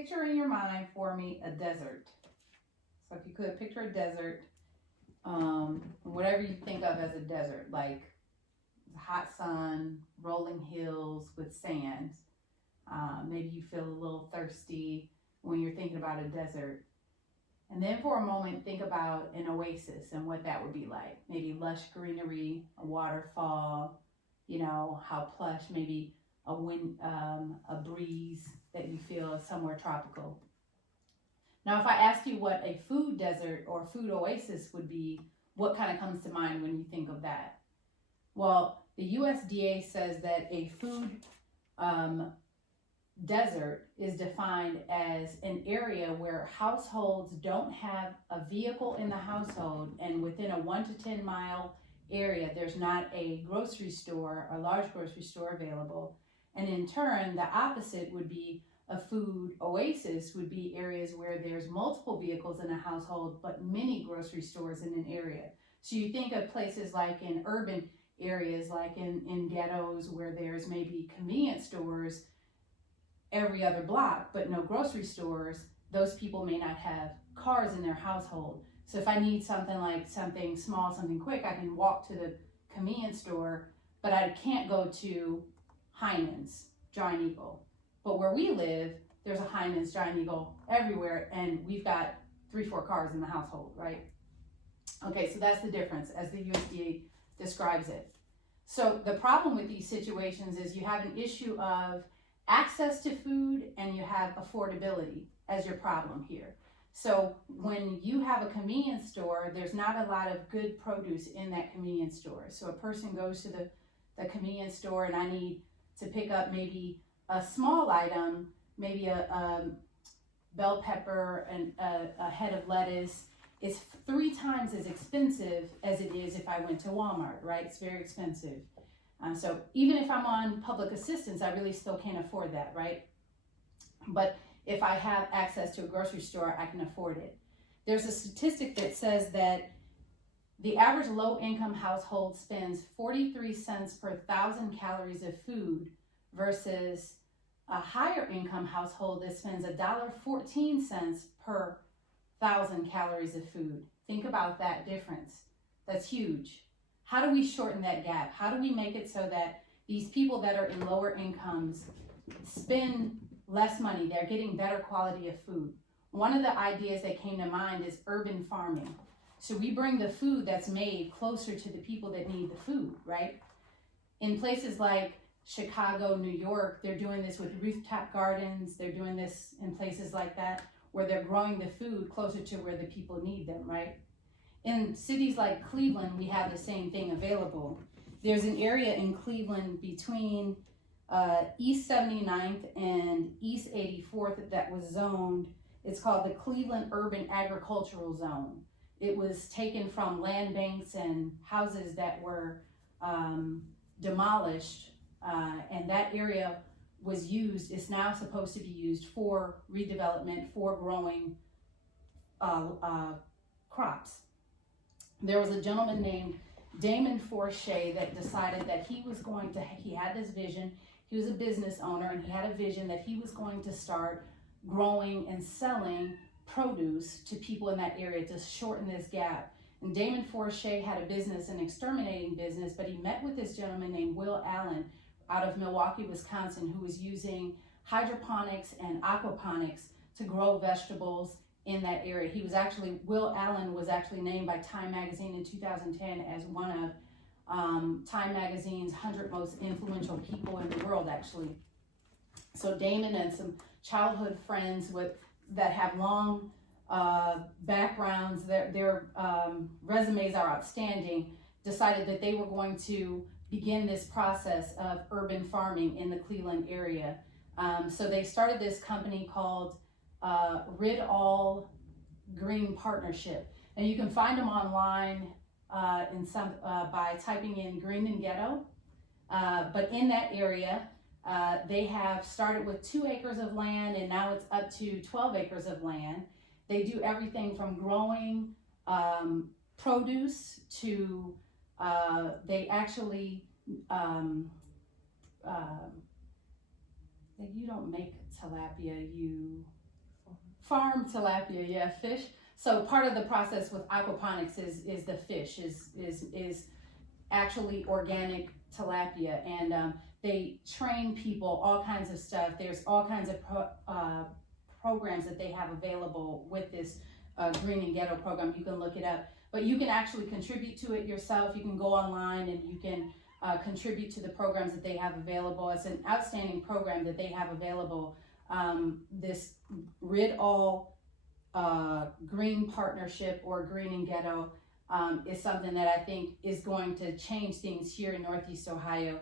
picture in your mind for me a desert. So if you could picture a desert, whatever you think of as a desert, like hot sun, rolling hills with sand. Maybe you feel a little thirsty when you're thinking about a desert. And then for a moment, think about an oasis and what that would be like. Maybe lush greenery, a waterfall, how plush, maybe a wind, a breeze that you feel somewhere tropical. Now, if I asked you what a food desert or food oasis would be, what kind of comes to mind when you think of that? Well, the USDA says that a food desert is defined as an area where households don't have a vehicle in the household, and within a 1 to 10 mile area, there's not a grocery store, a large grocery store available. And in turn, the opposite would be a food oasis, would be areas where there's multiple vehicles in a household, but many grocery stores in an area. So you think of places like in urban areas, like in ghettos where there's maybe convenience stores every other block, but no grocery stores. Those people may not have cars in their household. So if I need something small, something quick, I can walk to the convenience store, but I can't go to Hyman's, Giant Eagle. But where we live, there's a Hyman's, Giant Eagle everywhere, and we've got 3-4 cars in the household, right? Okay, so that's the difference as the USDA describes it. So the problem with these situations is you have an issue of access to food and you have affordability as your problem here. So when you have a convenience store, there's not a lot of good produce in that convenience store. So a person goes to the convenience store and I need to pick up maybe a small item, maybe a bell pepper and a head of lettuce. It's 3 times as expensive as it is if I went to Walmart, right? It's very expensive. So even if I'm on public assistance, I really still can't afford that, right? But if I have access to a grocery store, I can afford it. There's a statistic that says that the average low-income household spends 43 cents per 1,000 calories of food versus a higher income household that spends $1.14 per 1,000 calories of food. Think about that difference. That's huge. How do we shorten that gap? How do we make it so that these people that are in lower incomes spend less money? They're getting better quality of food. One of the ideas that came to mind is urban farming. So we bring the food that's made closer to the people that need the food, right? In places like Chicago, New York, they're doing this with rooftop gardens. They're doing this in places like that where they're growing the food closer to where the people need them, right? In cities like Cleveland, we have the same thing available. There's an area in Cleveland between East 79th and East 84th that was zoned. It's called the Cleveland Urban Agricultural Zone. It was taken from land banks and houses that were demolished, and that area was used, it's now supposed to be used for redevelopment, for growing crops. There was a gentleman named Damon Forshey that decided that he had this vision. He was a business owner and he had a vision that he was going to start growing and selling produce to people in that area to shorten this gap. And Damon Forshey had a business, an exterminating business, but he met with this gentleman named Will Allen out of Milwaukee, Wisconsin, who was using hydroponics and aquaponics to grow vegetables in that area. Will Allen was actually named by Time Magazine in 2010 as one of Time Magazine's 100 most influential people in the world, actually. So Damon and some childhood friends that have long backgrounds, their resumes are outstanding, decided that they were going to begin this process of urban farming in the Cleveland area. So they started this company called Rid All Green Partnership, and you can find them online by typing in Green and Ghetto. But in that area, they have started with 2 acres of land, and now it's up to 12 acres of land. They do everything from growing produce to they actually you don't make tilapia, Farm tilapia, yeah, fish. So part of the process with aquaponics is the fish is actually organic tilapia, and they train people all kinds of stuff. There's all kinds of programs that they have available with this Green and Ghetto program. You can look it up, but you can actually contribute to it yourself. You can go online and you can contribute to the programs that they have available. It's an outstanding program that they have available. This Rid All Green Partnership, or Green and Ghetto, is something that I think is going to change things here in Northeast Ohio.